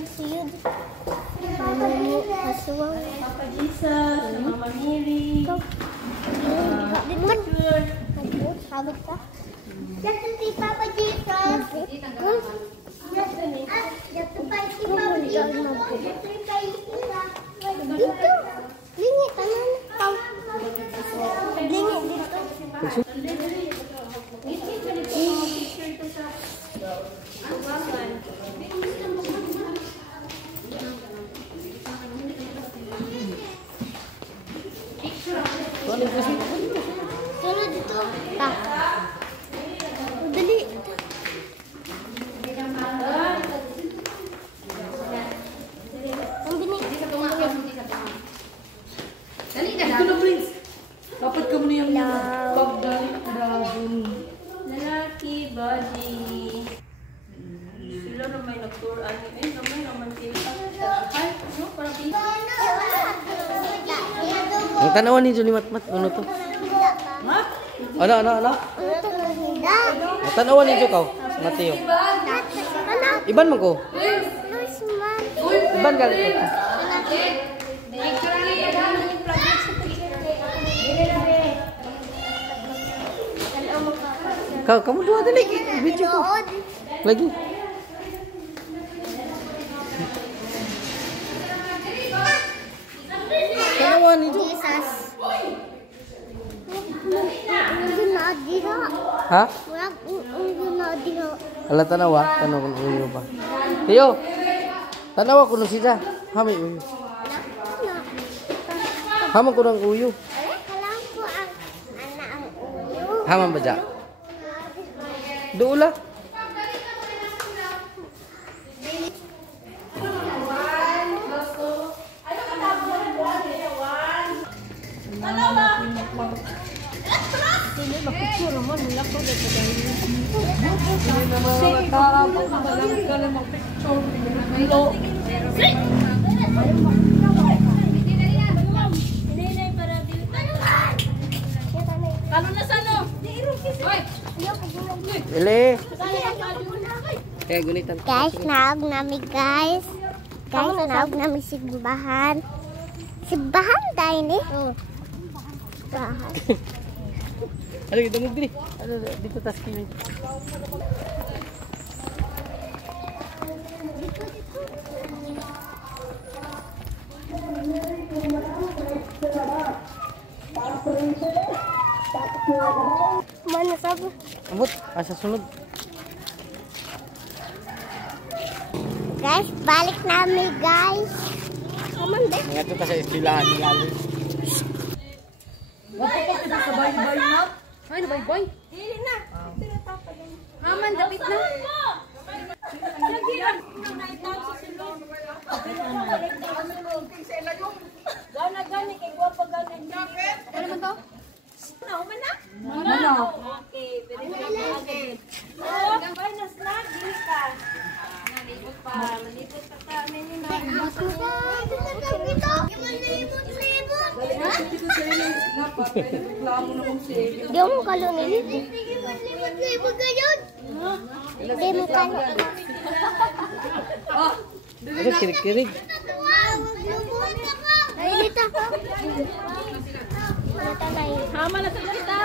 siyod. Mama mo, aswang. Papa Jesus, Mama Mary. Sabit ka? Dito si Papa Jesus. Dito pa si Papa Jesus. Dito. Lingi, tanan. Lingi dito. Solo dito. Tak. Dali. Ang bini. Dali na. Ito na, Prince. Dapat ka muna yung pagdali. Dragon. Lalaki, body. Sila na may nagturan. Eh, naman naman sila. Ay, ano? Parang pila. Ang tanawan ni Johnny Matmat, ano to? Ha? Ano? Ang tanawan ni Jokaw, Mateo. Iban mo ko? Iban ka rin ko. Kamu dua tadi video ko. Lagi. Tanawan ni Jo. Jesus. Ha? Diha. Ala tanawa, tanaw ko uyo ba. Tiyo. Tanawa ko no siya. Hami uyo. Hama ko ng uyo. Kalam ko ang anak ang ulo. Hama ba ja? Doula. Kalau na sana. Ele. Kaya gunitan. Guys, naog nami guys. Guys, naog nami simbahan. Simbahan tayo ni. Simbahan. Ano kita mo diri? Ano dito tas kini. Mana sabi? Ambot, asa sunod. Guys, balik nami guys. Kaman deh. Ngato ta sa eskwelahan ni Lalo. Sabay-bay na. Ay, nabay-bay. Dili na. Aman, dapit na. Lagi na. Gana-gana kay guwapa gana. Ano man to? Nauman na? Mana? Okay, very good. Okay. Oh, gambay na snack, dili ka. Nalibot pa. Malibot pa ta. Di mo kalo nili. Di mo kalo. Ano kirig-kirig? Ay, dito. Hama na sa dito.